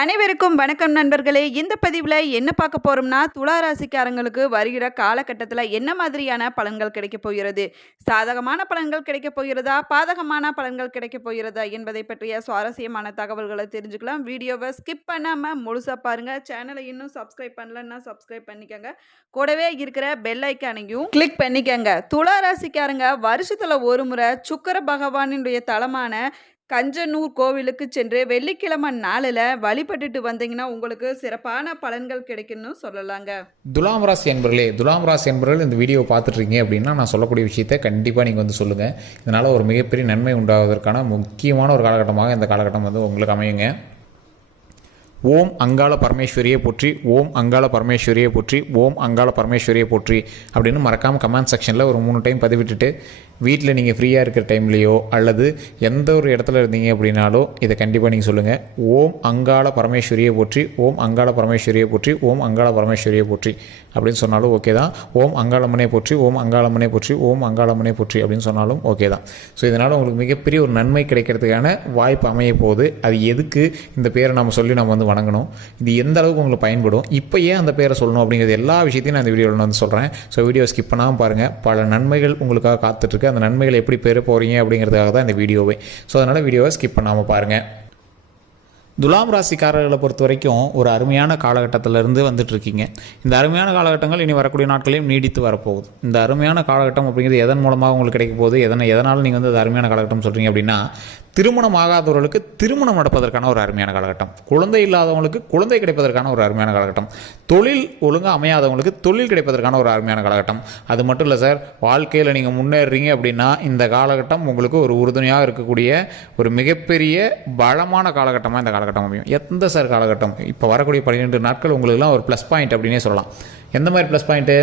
அனைவருக்கும் வணக்கம் நண்பர்களே. இந்த பதிவில் என்ன பார்க்க போகிறோம்னா, துலா ராசிக்காரங்களுக்கு வருகிற காலகட்டத்தில் என்ன மாதிரியான பலன்கள் கிடைக்கப் போகிறது, சாதகமான பலன்கள் கிடைக்கப் போகிறதா, பாதகமான பலன்கள் கிடைக்கப் போகிறதா என்பதை பற்றிய சுவாரஸ்யமான தகவல்களை தெரிஞ்சுக்கலாம். வீடியோவை ஸ்கிப் பண்ணாமல் முழுசாக பாருங்கள். சேனலை இன்னும் சப்ஸ்கிரைப் பண்ணலன்னா சப்ஸ்கிரைப் பண்ணிக்கோங்க. கூடவே இருக்கிற பெல் ஐக்கானையும் கிளிக் பண்ணிக்கோங்க. துலா ராசிக்காரங்க வருஷத்தில் ஒரு முறை சுக்கிர பகவானுடைய தலமான கஞ்சனூர் கோவிலுக்கு சென்று வெள்ளிக்கிழமை நாளில் வழிபட்டுட்டு வந்தீங்கன்னா உங்களுக்கு சிறப்பான பலன்கள் கிடைக்குன்னு சொல்லலாங்க. துலாம் ராசி என்பவர்கள் இந்த வீடியோவை பார்த்துட்ருக்கீங்க அப்படின்னா நான் சொல்லக்கூடிய விஷயத்தை கண்டிப்பாக நீங்கள் வந்து சொல்லுங்கள். இதனால் ஒரு மிகப்பெரிய நன்மை உண்டாவதற்கான முக்கியமான ஒரு காலகட்டமாக இந்த காலகட்டம் வந்து உங்களுக்கு அமையுங்க. ஓம் அங்காள பரமேஸ்வரியை போற்றி, ஓம் அங்காள பரமேஸ்வரியை போற்றி, ஓம் அங்காள பரமேஸ்வரியை போற்றி அப்படின்னு மறக்காமல் கமெண்ட் செக்ஷனில் ஒரு 3 டைம் பதிவிட்டுட்டு வீட்டில் நீங்கள் ஃப்ரீயாக இருக்கிற டைம்லேயோ அல்லது எந்த ஒரு இடத்துல இருந்தீங்க அப்படின்னாலோ இதை கண்டிப்பாக நீங்கள் சொல்லுங்கள். ஓம் அங்காள பரமேஸ்வரியை போற்றி, ஓம் அங்காள பரமேஸ்வரியை போற்றி, ஓம் அங்காள பரமேஸ்வரியை போற்றி அப்படின்னு சொன்னாலும் ஓகே தான். ஓம் அங்காளம்மனை போற்றி, ஓம் அங்காளம்மனை போற்றி, ஓம் அங்காளம்மனை போற்றி அப்படின்னு சொன்னாலும் ஓகே தான். ஸோ இதனால் உங்களுக்கு மிகப்பெரிய ஒரு நன்மை கிடைக்கிறதுக்கான வாய்ப்பு அமைய போகுது. அது எதுக்கு இந்த பேரை நம்ம சொல்லி நம்ம வந்து வணங்கணும், இது எந்த அளவுக்கு உங்களுக்கு பயன்படும், இப்போ ஏன் அந்த பேரை சொல்லணும் அப்படிங்கிறது எல்லா விஷயத்தையும் நான் இந்த வீடியோவில் வந்து சொல்கிறேன். ஸோ வீடியோ ஸ்கிப் பண்ணாமல் பாருங்கள். பல நன்மைகள் உங்களுக்காக காத்துட்ருக்கு. அந்த நன்மைகளை எப்படி பெற போகிறீங்க அப்படிங்கிறதுக்காக தான் இந்த வீடியோவே. ஸோ அதனால் வீடியோவை ஸ்கிப் பண்ணாமல் பாருங்கள். துலாம் ராசிக்காரர்களை பொறுத்த வரைக்கும் ஒரு அருமையான காலகட்டத்திலேருந்து வந்துட்டுருக்கீங்க. இந்த அருமையான காலகட்டங்கள் இனி வரக்கூடிய நாட்களையும் நீடித்து வரப்போகுது. இந்த அருமையான காலகட்டம் அப்படிங்கிறது எதன் மூலமாக உங்களுக்கு கிடைக்க போகுது, எதனால் நீங்கள் வந்து அது அருமையான காலகட்டம் சொல்கிறீங்க அப்படின்னா, திருமணம் ஆகாதவர்களுக்கு திருமணம் நடப்பதற்கான ஒரு அருமையான காலகட்டம், குழந்தை இல்லாதவங்களுக்கு குழந்தை கிடைப்பதற்கான ஒரு அருமையான காலகட்டம், தொழில் ஒழுங்காக அமையாதவங்களுக்கு தொழில் கிடைப்பதற்கான ஒரு அருமையான காலகட்டம். அது மட்டும் இல்லை சார், வாழ்க்கையில் நீங்கள் முன்னேறீங்க அப்படின்னா இந்த காலகட்டம் உங்களுக்கு ஒரு உறுதுணையாக இருக்கக்கூடிய ஒரு மிகப்பெரிய பலமான காலகட்டமாக இந்த காலகட்டம் அமையும். எந்த சார் காலகட்டம்? இப்போ வரக்கூடிய 12 நாட்கள் உங்களுக்குலாம் ஒரு ப்ளஸ் பாயிண்ட் அப்படின்னே சொல்லலாம். எந்த மாதிரி ப்ளஸ் பாயிண்ட்டு?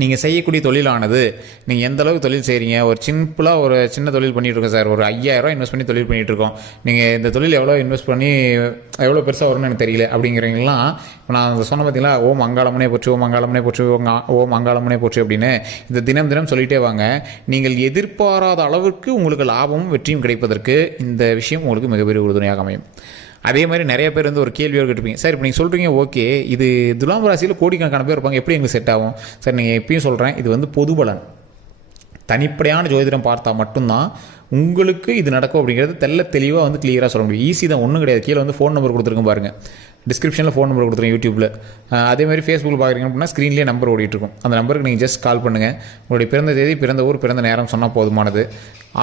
நீங்கள் செய்யக்கூடிய தொழிலானது, நீங்கள் எந்த அளவுக்கு தொழில் செய்கிறீங்க. ஒரு சிம்பிளாக ஒரு சின்ன தொழில் பண்ணிகிட்ருக்கோம் சார், ஒரு 5000 இன்வெஸ்ட் பண்ணி தொழில் பண்ணிகிட்ருக்கோம். நீங்கள் இந்த தொழில் எவ்வளோ இன்வெஸ்ட் பண்ணி எவ்வளோ பெருசாக வரும்னு எனக்கு தெரியல அப்படிங்கிறீங்களாம். இப்போ நான் சொன்ன பார்த்தீங்களா, ஓம் அங்காளம்மனை போற்றி, ஓம் அங்காளம்மனை போற்றி, ஓம் அங்காளம்மனை போற்றி அப்படின்னு இந்த தினம் சொல்லிகிட்டே வாங்க. நீங்கள் எதிர்பாராத அளவுக்கு உங்களுக்கு லாபமும் வெற்றியும் கிடைப்பதற்கு இந்த விஷயம் உங்களுக்கு மிகப்பெரிய உறுதுணையாக அமையும். அதே மாதிரி நிறைய பேர் வந்து ஒரு கேள்வியோடு கேட்டுப்பீங்க, சார் இப்போ நீங்கள் சொல்கிறீங்க ஓகே, இது துலாம் ராசியில் கோடிக்கணக்கான பேர் இருப்பாங்க, எப்படி எங்களுக்கு செட் ஆகும் சார்? நீங்கள் எப்பயும் சொல்கிறேன், இது வந்து பொது பலன். தனிப்படையான ஜோதிடம் பார்த்தா மட்டும்தான் உங்களுக்கு இது நடக்கும் அப்படிங்கிறது தெளிவாக வந்து கிளியராக சொல்ல முடியும். ஈஸி தான், ஒன்றும் கிடையாது. கீழே வந்து ஃபோன் நம்பர் கொடுத்துருக்கோம் பாருங்கள், டிஸ்கிரிப்ஷனில் ஃபோன் நம்பர் கொடுத்துருங்க. யூடியூப்பில் அதேமாதிரி ஃபேஸ்புக்கில் பார்க்குறீங்க அப்படின்னா ஸ்க்ரீன்லேயே நம்பர் ஓடிட்டுருக்கும். அந்த நம்பருக்கு நீங்கள் ஜஸ்ட் கால் பண்ணுங்கள். உங்களுடைய பிறந்த தேதி, பிறந்த ஊர், பிறந்த நேரம் சொன்னால் போதுமானது.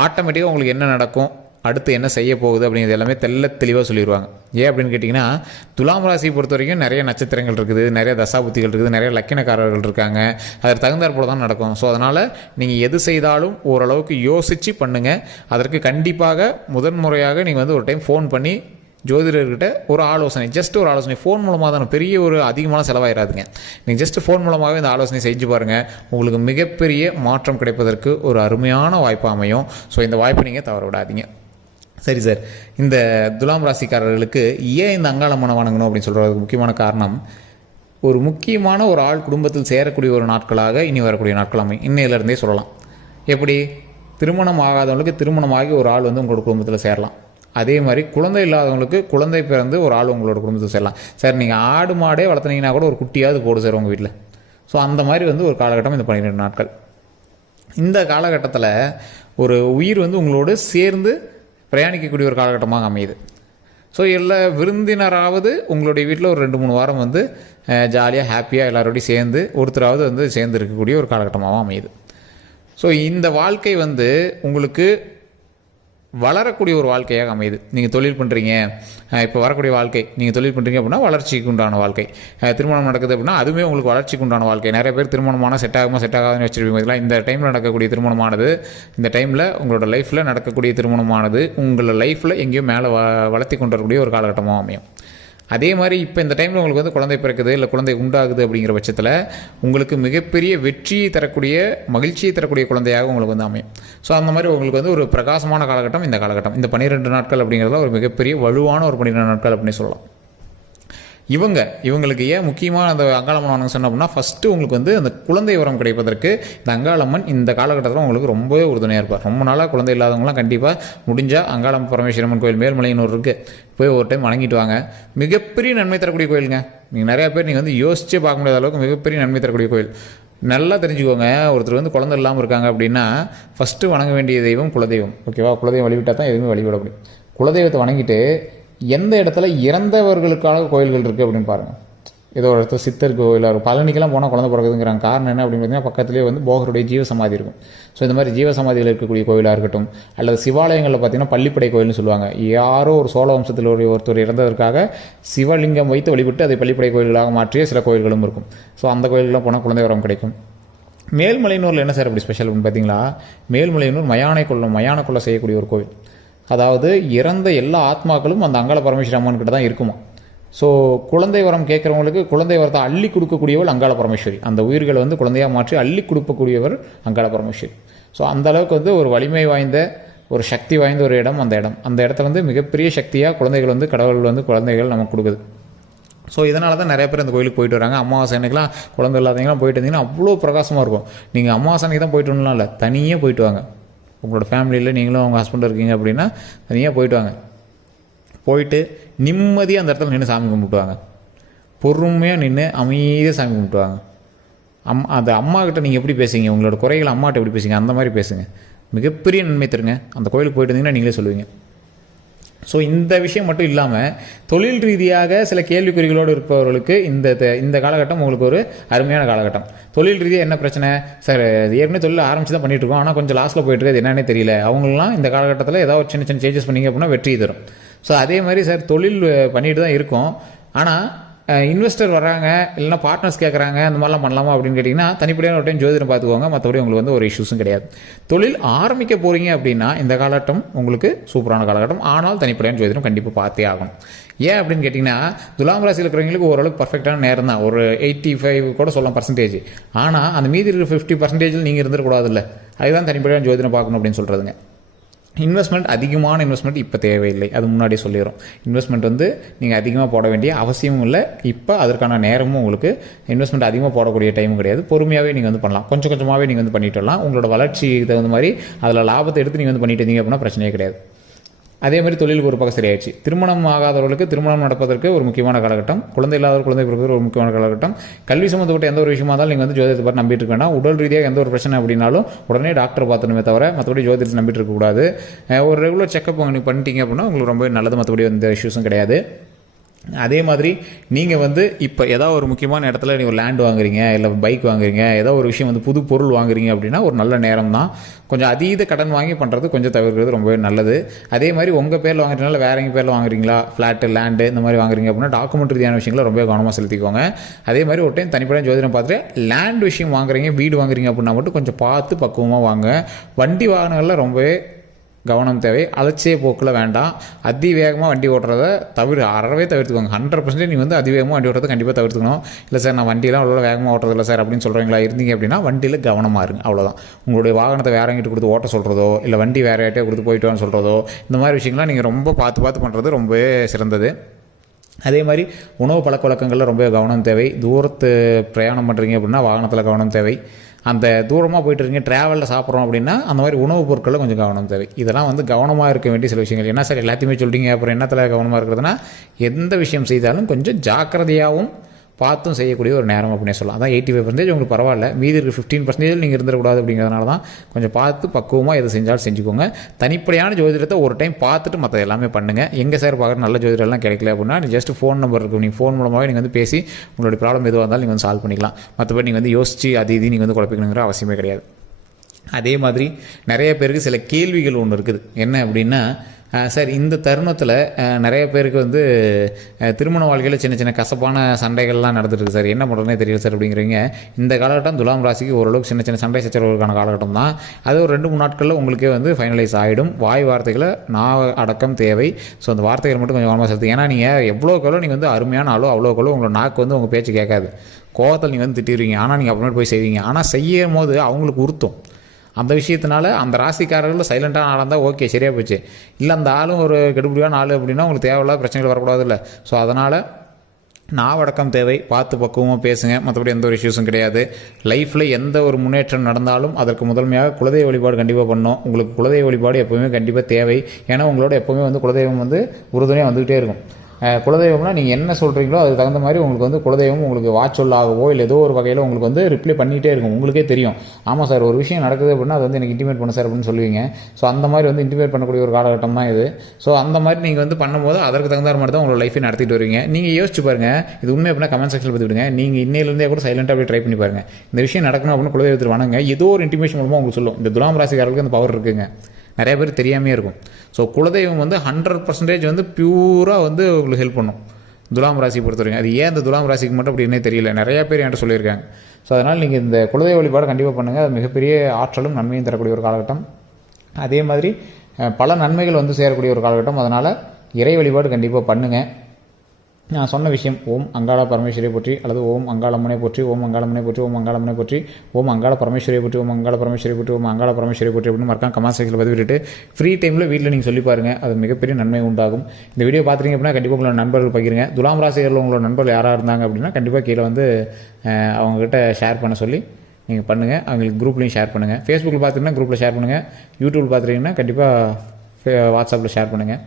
ஆட்டோமேட்டிக்காக உங்களுக்கு என்ன நடக்கும், அடுத்து என்ன செய்ய போகுது அப்படிங்கிறது எல்லாமே தெளிவாக சொல்லிடுவாங்க. ஏன் அப்படின்னு கேட்டிங்கன்னா, துலாம் ராசியை பொறுத்த வரைக்கும் நிறைய நட்சத்திரங்கள் இருக்குது, நிறைய தசாபுத்திகள் இருக்குது, நிறைய லக்கினக்காரர்கள் இருக்காங்க. அதற்கு தகுந்தாற் போல தான் நடக்கும். ஸோ அதனால் நீங்கள் எது செய்தாலும் ஓரளவுக்கு யோசித்து பண்ணுங்கள். அதற்கு கண்டிப்பாக முதன்முறையாக நீங்கள் வந்து ஒரு டைம் ஃபோன் பண்ணி ஜோதிடர்கிட்ட ஒரு ஆலோசனை, ஜஸ்ட் ஒரு ஆலோசனை, ஃபோன் மூலமாக தானே, பெரிய ஒரு அதிகமான செலவாயிடாதுங்க. நீங்கள் ஜஸ்ட் ஃபோன் மூலமாகவே இந்த ஆலோசனை செஞ்சு பாருங்கள். உங்களுக்கு மிகப்பெரிய மாற்றம் கிடைப்பதற்கு ஒரு அருமையான வாய்ப்பு அமையும். ஸோ இந்த வாய்ப்பை நீங்கள் தவற விடாதீங்க. சரி சார், இந்த துலாம் ராசிக்காரர்களுக்கு ஏன் இந்த அங்காளம்மனை வணங்கணும் அப்படின்னு சொல்கிறதுக்கு முக்கியமான காரணம், ஒரு முக்கியமான ஒரு ஆள் குடும்பத்தில் சேரக்கூடிய ஒரு நாட்களாக இனி வரக்கூடிய நாட்கள் அமையும். இன்னையிலேருந்தே சொல்லலாம். எப்படி? திருமணம் ஆகாதவங்களுக்கு திருமணமாகி ஒரு ஆள் வந்து உங்களோட குடும்பத்தில் சேரலாம். அதே மாதிரி குழந்தை இல்லாதவங்களுக்கு குழந்தை பிறந்து ஒரு ஆள் உங்களோட குடும்பத்தில் சேரலாம். சார் நீங்கள் ஆடு மாடே வளர்த்துனீங்கன்னா கூட ஒரு குட்டியாவது போடு சார் உங்கள் வீட்டில். ஸோ அந்த மாதிரி வந்து ஒரு காலகட்டம் இந்த 12 நாட்கள். இந்த காலகட்டத்தில் ஒரு உயிர் வந்து உங்களோடு சேர்ந்து பிரயாணிக்கக்கூடிய ஒரு காலகட்டமாக அமையுது. ஸோ எல்லா விருந்தினராவது உங்களுடைய வீட்டில் ஒரு 2-3 வாரம் வந்து ஜாலியாக ஹாப்பியாக எல்லாரோடையும் சேர்ந்து ஒருத்தராவது வந்து சேர்ந்து இருக்கக்கூடிய ஒரு காலகட்டமாக அமையுது. ஸோ இந்த வாழ்க்கை வந்து உங்களுக்கு வளரக்கூடிய ஒரு வாழ்க்கையாக அமையுது. நீங்கள் தொழில் பண்ணுறீங்க, இப்போ வரக்கூடிய வாழ்க்கை, நீங்கள் தொழில் பண்ணுறீங்க அப்படின்னா வளர்ச்சிக்கு உண்டான வாழ்க்கை. திருமணம் நடக்குது அப்படின்னா அதுவுமே உங்களுக்கு வளர்ச்சிக்கு உண்டான வாழ்க்கை. நிறைய பேர் திருமணமான செட் ஆகாதுன்னு வச்சுருப்பீங்க. இதெல்லாம் இந்த டைமில் நடக்கக்கூடிய திருமணமானது, இந்த டைமில் உங்களோட லைஃப்பில் நடக்கக்கூடிய திருமணமானது உங்களோட லைஃப்பில் எங்கேயோ மேலே வளர்த்தி கொண்டு வரக்கூடிய ஒரு காலகட்டமாக அமையும். அதே மாதிரி இப்போ இந்த டைமில் உங்களுக்கு வந்து குழந்தை பிறக்குது, இல்லை குழந்தை உண்டாகுது அப்படிங்கிற பட்சத்தில் உங்களுக்கு மிகப்பெரிய வெற்றியை தரக்கூடிய, மகிழ்ச்சியை தரக்கூடிய குழந்தையாக உங்களுக்கு வந்து அமையும். ஸோ அந்த மாதிரி உங்களுக்கு வந்து ஒரு பிரகாசமான காலகட்டம் இந்த காலகட்டம். இந்த 12 நாட்கள் அப்படிங்கிறதுல ஒரு மிகப்பெரிய வலுவான ஒரு 12 நாட்கள் அப்படின்னு சொல்லலாம். இவங்களுக்கு ஏன் முக்கியமாக அந்த அங்காளம்மன் வணங்க சொன்னோம் அப்படின்னா, ஃபஸ்ட்டு உங்களுக்கு வந்து அந்த குழந்தை வரம் கிடைப்பதற்கு இந்த அங்காளம்மன் இந்த காலகட்டத்தில் உங்களுக்கு ரொம்பவே உறுதுணையாக இருப்பார். ரொம்ப நாளாக குழந்தை இல்லாதவங்களாம் கண்டிப்பாக முடிஞ்சால் அங்காளம்மன் பரமேஸ்வரம்மன் கோயில் மேல்மலையனூர் இருக்குது, போய் ஒரு டைம் வணங்கிட்டு வாங்க. மிகப்பெரிய நன்மை தரக்கூடிய கோயிலுங்க. நீங்கள் நிறையா பேர் நீங்கள் வந்து யோசிச்சே பார்க்க முடியாத அளவுக்கு மிகப்பெரிய நன்மை தரக்கூடிய கோயில். நல்லா தெரிஞ்சுக்கோங்க, ஒருத்தர் வந்து குழந்தை இல்லாமல் இருக்காங்க அப்படின்னா ஃபஸ்ட்டு வணங்க வேண்டிய தெய்வம் குலதெய்வம். ஓகேவா? குலதெய்வம் வழிவிட்டால் தான் எதுவுமே வழிவிட முடியும். குலதெய்வத்தை வணங்கிட்டு எந்த இடத்துல இறந்தவர்களுக்கான கோயில்கள் இருக்குது அப்படின்னு பாருங்கள். ஏதோ ஒரு இடத்துல சித்தர் கோயிலாக இருக்கும். பழனிக்கெல்லாம் போனால் குழந்தை பிறகுதுங்கிறாங்க. காரணம் என்ன அப்படின்னு பார்த்தீங்கன்னா, பக்கத்துலேயே வந்து போகருடைய ஜீவசமாதி இருக்கும். ஸோ இந்த மாதிரி ஜீவசமாதியில் இருக்கக்கூடிய கோயிலாக இருக்கட்டும், அல்லது சிவாலயங்களில் பார்த்தீங்கன்னா பள்ளிப்படை கோயில்னு சொல்லுவாங்க. யாரோ ஒரு சோழ வம்சத்தில் ஒருத்தர் இறந்ததற்காக சிவலிங்கம் வைத்து வழிபட்டு அதை பள்ளிப்படை கோயில்களாக மாற்றிய சில கோயில்களும் இருக்கும். ஸோ அந்த கோயில்கெலாம் போனால் குழந்தை வரம் கிடைக்கும். மேல்மலையனூரில் என்ன சார் அப்படி ஸ்பெஷல் அப்படின்னு பார்த்தீங்களா, மேல்மலையனூர் மயான கொள்ளை செய்யக்கூடிய ஒரு கோயில். அதாவது இறந்த எல்லா ஆத்மாக்களும் அந்த அங்காள பரமேஸ்வரி அம்மன் கிட்ட தான் இருக்குமா. ஸோ குழந்தை வரம் கேட்குறவங்களுக்கு குழந்தை வரத்தை அள்ளி கொடுக்கக்கூடியவள் அங்காள பரமேஸ்வரி. அந்த உயிர்களை வந்து குழந்தையாக மாற்றி அள்ளி கொடுக்கக்கூடியவர் அங்காள பரமேஸ்வரி. ஸோ அந்த அளவுக்கு வந்து ஒரு வலிமை வாய்ந்த ஒரு சக்தி வாய்ந்த ஒரு இடம் அந்த இடத்துல வந்து மிகப்பெரிய சக்தியாக குழந்தைகள் வந்து கடவுள் வந்து குழந்தைகள் நமக்கு கொடுக்குது. ஸோ இதனால தான் நிறைய பேர் அந்த கோயிலுக்கு போயிட்டு வராங்க. அமாவாசை அன்னைக்கெலாம் குழந்தை இல்லாதவங்களாம் போயிட்டு இருந்தீங்கன்னா அவ்வளோ பிரகாசமாக இருக்கும். நீங்கள் அமாவாசை அன்னைக்கு தான் போயிட்டு வரணும்லாம் இல்லை, தனியாக போயிட்டு வாங்க. உங்களோட ஃபேமிலியில் நீங்களும் அவங்க ஹஸ்பண்ட் இருக்கீங்க அப்படின்னா தனியாக போயிட்டு வாங்க. போயிட்டு நிம்மதியாக அந்த இடத்துல நின்று சாமி கும்பிட்டுவாங்க. பொறுமையாக நின்று அமைதியாக சாமி கும்பிட்டுவாங்க. அந்த அம்மாக்கிட்ட நீங்கள் எப்படி பேசுங்க, உங்களோட குறைகளை அம்மாட்ட எப்படி பேசுங்க, அந்த மாதிரி பேசுங்க. மிகப்பெரிய நன்மை தருங்க. அந்த கோயிலுக்கு போயிட்டு இருந்தீங்கன்னா நீங்களே சொல்லுவீங்க. ஸோ இந்த விஷயம் மட்டும் இல்லாமல் தொழில் ரீதியாக சில கேள்விக்குறிகளோடு இருப்பவர்களுக்கு இந்த காலகட்டம் உங்களுக்கு ஒரு அருமையான காலகட்டம். தொழில் ரீதியாக என்ன பிரச்சனை சார், ஏற்கனவே தொழில் ஆரம்பிச்சு தான் பண்ணிட்டு இருக்கோம், ஆனால் கொஞ்சம் லாஸ்ட்டில் போயிட்டு இருக்குது, என்னன்னே தெரியல. அவங்களாம் இந்த காலகட்டத்தில் ஏதாவது சின்ன சின்ன சேஞ்சஸ் பண்ணிங்க அப்படின்னா வெற்றி தரும். ஸோ அதே மாதிரி சார் தொழில் பண்ணிட்டு தான் இருக்கோம், ஆனால் இன்வெஸ்டர் வராங்க இல்லைனா பார்ட்னர்ஸ் கேட்குறாங்க, அந்த மாதிரிலாம் பண்ணலாமா அப்படின்னு கேட்டிங்கன்னா தனிப்படையான ஒரு டைம் ஜோதிடம் பார்த்துக்கோங்க. மற்றபடி உங்களுக்கு வந்து ஒரு இஷ்யூஸும் கிடையாது. தொழில் ஆரம்பிக்க போகிறீங்க அப்படின்னா இந்த காலகட்டம் உங்களுக்கு சூப்பரான காலகட்டம். ஆனால் தனிப்படையான ஜோதிடம் கண்டிப்பாக பார்த்தே ஆகணும். ஏன் அப்படின்னு கேட்டிங்கன்னா, துலாம் ராசியில் இருக்கிறவங்களுக்கு ஓரளவுக்கு பர்ஃபெக்டான நேரம் தான், ஒரு 85 கூட சொல்லலாம் பர்சன்டேஜ். ஆனால் அந்த மீதி இருக்கிற 50% நீங்கள் இருந்துடக்கூடாதுல்ல, அதுதான் தனிப்படையான ஜோதிடம் பார்க்கணும் அப்படின்னு சொல்கிறதுங்க. அதிகமான இன்வெஸ்ட்மெண்ட் இப்போ தேவையில்லை, அது முன்னாடியே சொல்லிடுறோம். இன்வெஸ்ட்மெண்ட் வந்து நீங்கள் அதிகமாக போட வேண்டிய அவசியமும் இல்லை. இப்போ அதற்கான நேரமும் உங்களுக்கு இன்வெஸ்ட்மெண்ட் அதிகமாக போடக்கூடிய டைமும் கிடையாது. பொறுமையாகவே நீங்கள் வந்து பண்ணலாம். கொஞ்சம் கொஞ்சமாகவே நீங்கள் வந்து பண்ணிட்டு வரலாம். உங்களோட வளர்ச்சிக்கு தகுந்த மாதிரி அதில் லாபத்தை எடுத்து நீங்கள் வந்து பண்ணிட்டு இருந்தீங்க அப்படின்னா பிரச்சனையே கிடையாது. அதே மாதிரி தொழிலுக்கு ஒரு பக்கம் சரியாயிடுச்சு. திருமணம் ஆகாதவர்களுக்கு திருமணம் நடப்பதற்கு ஒரு முக்கியமான காலகட்டம். குழந்தை இல்லாதவர் குழந்தை பிறப்பதற்கு ஒரு முக்கியமான காலகட்டம். கல்வி சம்மந்தப்பட்ட எந்த ஒரு விஷயமா இருந்தாலும் நீங்கள் வந்து ஜோதிடத்தை பார்த்து நம்பிட்டு இருக்க வேண்டாம். உடல் ரீதியாக எந்த ஒரு பிரச்சனை அப்படின்னாலும் உடனே டாக்டர் பார்த்துணுமே தவிர மற்றபடி ஜோதிடத்தை நம்பிட்டு இருக்கக்கூடாது. ஒரு ரெகுலர் செக்அப் நீங்கள் பண்ணிட்டீங்க அப்படின்னா உங்களுக்கு ரொம்ப நல்லது, மற்றபடி எந்த இஷ்யூஸும் கிடையாது. அதே மாதிரி நீங்கள் வந்து இப்போ ஏதாவது ஒரு முக்கியமான இடத்துல நீங்கள் லேண்ட் வாங்குறீங்க, இல்லை பைக் வாங்குறீங்க, ஏதோ ஒரு விஷயம் வந்து புது பொருள் வாங்குறீங்க அப்படின்னா ஒரு நல்ல நேரம் தான். கொஞ்சம் அதீத கடன் வாங்கி பண்ணுறது கொஞ்சம் தவிர்க்கிறது ரொம்பவே நல்லது. அதே மாதிரி உங்கள் பேரில் வாங்குறதுனால வேற எங்கள் பேரில் வாங்குறீங்களா, ஃப்ளாட்டு லேண்டு இந்த மாதிரி வாங்குறீங்க அப்படின்னா டாக்குமெண்ட் ரீதியான விஷயங்களை ரொம்ப கவனமாக செலுத்திக்கோங்க. அதே மாதிரி ஒரு டைம் தனிப்படையாக ஜோதிடம் பார்த்துட்டு லேண்ட் விஷயம் வாங்குறீங்க, வீடு வாங்குறீங்க அப்படின்னா மட்டும் கொஞ்சம் பார்த்து பக்குவமாக வாங்க. வண்டி வாகனங்களில் ரொம்பவே கவனம் தேவை. அலட்சிய போக்கில் வேண்டாம். அதிவேகமாக வண்டி ஓட்டுறதை அறவே தவிர்த்துக்கோங்க. 100% நீங்கள் வந்து அதிவேகமாக வண்டி ஓட்டுறதை கண்டிப்பாக தவிர்த்துக்கணும். இல்லை சார் நான் வண்டியெலாம் அவ்வளோ வேகமாக ஓட்டுறதில்ல சார் அப்படின்னு சொல்கிறீங்களா இருந்தீங்க அப்படின்னா வண்டியில் கவனமாக இருங்க, அவ்வளோதான். உங்களுடைய வாகனத்தை வேற எங்கிட்ட கொடுத்து ஓட்ட சொல்கிறதோ, இல்லை வண்டி வேற யார்ட்டே கொடுத்து போயிட்டு வான்னு சொல்கிறதோ, இந்த மாதிரி விஷயங்கள்லாம் நீங்கள் ரொம்ப பார்த்து பண்ணுறது ரொம்பவே சிறந்தது. அதே மாதிரி உணவு பழக்க வழக்கங்களில் ரொம்ப கவனம் தேவை. தூரத்து பிரயாணம் பண்ணுறீங்க அப்படின்னா வாகனத்தில் கவனம் தேவை. அந்த தூரமாக போயிட்டு இருக்கீங்க, ட்ராவலில் சாப்பிட்றோம் அப்படின்னா அந்த மாதிரி உணவுப் பொருட்களில் கொஞ்சம் கவனம் தேவை. இதெல்லாம் வந்து கவனமாக இருக்க வேண்டிய சில விஷயங்கள். என்ன சார் எல்லாத்தையுமே சொல்கிறீங்க, அப்புறம் என்னத்தில் கவனமாக இருக்கிறதுனா, எந்த விஷயம் செய்தாலும் கொஞ்சம் ஜாக்கிரதையாகவும் பார்த்தும் செய்யக்கூடிய ஒரு நேரம் அப்படின்னு சொல்லலாம். அதான் 85% உங்களுக்கு பரவாயில்ல. மீதி இருக்க 15% நீங்கள் இருந்துடக்கூடாது. அப்படிங்கிறதுனால தான் கொஞ்சம் பார்த்து பக்குவமாக எது செஞ்சாலும் செஞ்சுக்கோங்க. தனிப்படையான ஜோதிடத்தை ஒரு டைம் பார்த்துட்டு மற்ற எல்லாமே பண்ணுங்கள். எங்கே சார் பார்க்குற நல்ல ஜோதிடம்லாம் கிடைக்கல அப்படின்னா ஜஸ்ட் ஃபோன் நம்பர் இருக்கும், நீங்கள் ஃபோன் மூலமாகவே நீங்கள் வந்து பேசி உங்களுடைய ப்ராப்ளம் எதுவாக இருந்தாலும் நீங்கள் வந்து சால்வ் பண்ணிக்கலாம். மற்றபடி நீங்கள் வந்து யோசித்து அது இது நீங்கள் வந்து குழப்பிக்கணுங்கிற அவசியமே கிடையாது. அதே மாதிரி நிறைய பேருக்கு சில கேள்விகள் ஒன்று இருக்குது. என்ன அப்படின்னா, சார் இந்த தருணத்தில் நிறைய பேருக்கு வந்து திருமண வாழ்க்கையில் சின்ன சின்ன கசப்பான சண்டைகள்லாம் நடந்துருக்கு சார், என்ன பண்ணுறதுனே தெரியல சார் அப்படிங்கிறீங்க. இந்த காலகட்டம் துலாம் ராசிக்கு ஓரளவுக்கு சின்ன சின்ன சண்டை சச்சரவுகளுக்கான காலகட்டம் தான். அது ஒரு 2-3 நாட்களில் உங்களுக்கே வந்து ஃபைனலைஸ் ஆகிடும். வாய் வார்த்தைகளை அடக்கம் தேவை. ஸோ அந்த வார்த்தைகள் மட்டும் கொஞ்சம் கவனமாக செலுத்து. ஏன்னா நீங்கள் எவ்வளோக்கெவ்வளோ நீங்கள் வந்து அருமையான ஆளோ அவ்வளோக்கெவ்வளோ உங்களோட நாக்கு வந்து உங்கள் பேச்சு கேட்காது. கோவத்தில் நீங்கள் வந்து திட்டிடுவீங்க, ஆனால் நீங்கள் அப்புறமேட்டு போய் செய்வீங்க. ஆனால் செய்யும் போது அவங்களுக்கு உறுத்தும். அந்த விஷயத்தினால அந்த ராசிக்காரர்கள் சைலண்ட்டாக ஆளாக இருந்தால் ஓகே சரியாக போச்சு. இல்லை அந்த ஆளும் ஒரு கெடுபடியான ஆள் அப்படின்னா உங்களுக்கு தேவையில்லாத பிரச்சனைகள் வரக்கூடாது இல்லை. ஸோ அதனால் நாவடக்கம் தேவை, பார்த்து பக்குவமாக பேசுங்க. மற்றபடி எந்த ஒரு இஷ்யூஸும் கிடையாது. லைஃப்பில் எந்த ஒரு முன்னேற்றம் நடந்தாலும் அதற்கு முதன்மையாக குலதெய்வ வழிபாடு கண்டிப்பாக பண்ணணும். உங்களுக்கு குலதெய்வ வழிபாடு எப்போவுமே கண்டிப்பாக தேவை. ஏன்னா உங்களோட எப்போவுமே வந்து குலதெய்வம் வந்து உறுதுணையாக வந்துக்கிட்டே இருக்கும். குலதெய்வம்னா நீங்கள் என்ன சொல்கிறீங்களோ அதுக்கு தகுந்த மாதிரி உங்களுக்கு வந்து குலதெய்வம் உங்களுக்கு வாட்சொல்லாகவோ இல்லை ஏதோ ஒரு வகையில் உங்களுக்கு வந்து ரிப்ளை பண்ணிகிட்டே இருக்கும். உங்களுக்கே தெரியும், ஆமாம் சார் ஒரு விஷயம் நடக்குது அப்படின்னா அது வந்து எனக்கு இன்டிமேட் பண்ண சார் அப்படின்னு சொல்லுவீங்க. ஸோ அந்த மாதிரி வந்து இன்டிமேட் பண்ணக்கூடிய ஒரு காலகட்டம் தான் இது. ஸோ அந்த மாதிரி நீங்கள் வந்து பண்ணும்போது அதற்கு தகுந்த மாதிரி தான் உங்களோட லைஃபை நடத்திட்டு வருவீங்க. நீங்கள் யோசிச்சு பாருங்கள், இது உண்மை அப்படின்னா கமெண்ட் செக்ஷனில் பற்றி விடுங்க. நீங்கள் இன்னையிலேருந்தே கூட சைலண்டாக அப்படியே ட்ரை பண்ணி பாருங்கள். இந்த விஷயம் நடக்கணும் அப்படின்னு குலதெய்வத்தில் வணங்க, ஏதோ ஒரு இன்டிமேஷன் மூலமாக உங்களுக்கு சொல்லும். இந்த துலாம் ராசிக்காரர்களுக்கு அந்த பவர் இருக்குங்க, நிறைய பேர் தெரியாமே இருக்கும். ஸோ குலதெய்வம் வந்து 100% வந்து பியூராக வந்து உங்களுக்கு ஹெல்ப் பண்ணும் துலாம் ராசி பொறுத்தவரைக்கும். அது ஏன் இந்த துலாம் ராசிக்கு மட்டும் அப்படி என்ன தெரியல, நிறைய பேர் என்கிட்ட சொல்லியிருக்காங்க. ஸோ அதனால் நீங்கள் இந்த குலதெய்வ வழிபாடு கண்டிப்பாக பண்ணுங்கள். அது மிகப்பெரிய ஆற்றலும் நன்மையும் தரக்கூடிய ஒரு காலகட்டம். அதே மாதிரி பல நன்மைகள் வந்து சேரக்கூடிய ஒரு காலகட்டம். அதனால் இறை வழிபாடு கண்டிப்பாக பண்ணுங்கள். நான் சொன்ன விஷயம் ஓம் அங்காள பரமேஸ்வரியை போற்றி, அல்லது ஓம் அங்காளம்மனை போற்றி, ஓம் அங்காளம்மனை போற்றி, ஓம் அங்காளம்மனை போற்றி, ஓம் அங்காள பரமேஸ்வரியை போற்றி, ஓம் அங்காள பரமேஸ்வரியை போற்றி, ஓம் அங்காள பரமேஸ்வரியை போற்றி அப்படின்னு மறக்காம கமெண்ட் செக்ஷனில் பதிவிட்டு ஃப்ரீ டைமில் வீட்டில் நீங்கள் சொல்லி பாருங்கள். அது மிகப்பெரிய நன்மை உண்டாகும். இந்த வீடியோ பார்த்துட்டீங்க அப்படின்னா கண்டிப்பாக உங்களோட நண்பர்கள் பகிருங்க. துலாம் ராசிகளில் உங்களோட நண்பர்கள் யாராக இருந்தாங்க அப்படின்னா கண்டிப்பாக கீழே வந்து அவங்ககிட்ட ஷேர் பண்ண சொல்லி நீங்கள் பண்ணுங்கள். அவங்களுக்கு குரூப்லேயும் ஷேர் பண்ணுங்கள். ஃபேஸ்புக்கில் பார்த்துட்டிங்கன்னா குரூப்பில் ஷேர் பண்ணுங்கள். யூடியூப் பார்த்துட்டிங்கன்னா கண்டிப்பாக வாட்ஸ்அப்பில் ஷேர் பண்ணுங்கள்.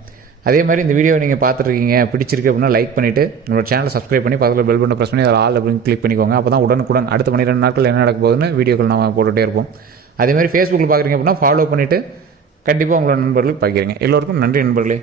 அதே மாதிரி இந்த வீடியோ நீங்கள் பார்த்துருக்கீங்க, பிடிச்சிருக்கு அப்படின்னா லைக் பண்ணிவிட்டு என்னோட சேனலை சப்ஸ்கிரைப் பண்ணி பக்கத்தில் பெல் பட்டனை ப்ரெஸ் பண்ணி அதில் ஆல் அப்படின்னு கிளிக் பண்ணிக்கோங்க. அப்போ தான் உடனுக்குடன் அடுத்த 12 நாட்கள் என்ன நடக்க போகுதுன்னு வீடியோக்கள் நம்ம போட்டுகிட்டே இருப்போம். அதேமாதிரி ஃபேஸ்புக்கில் பார்க்குறீங்க அப்படின்னா ஃபாலோ பண்ணிவிட்டு கண்டிப்பாக உங்களோட நண்பர்களுக்கு பகிருங்க. எல்லோருக்கும் நன்றி நண்பர்களே.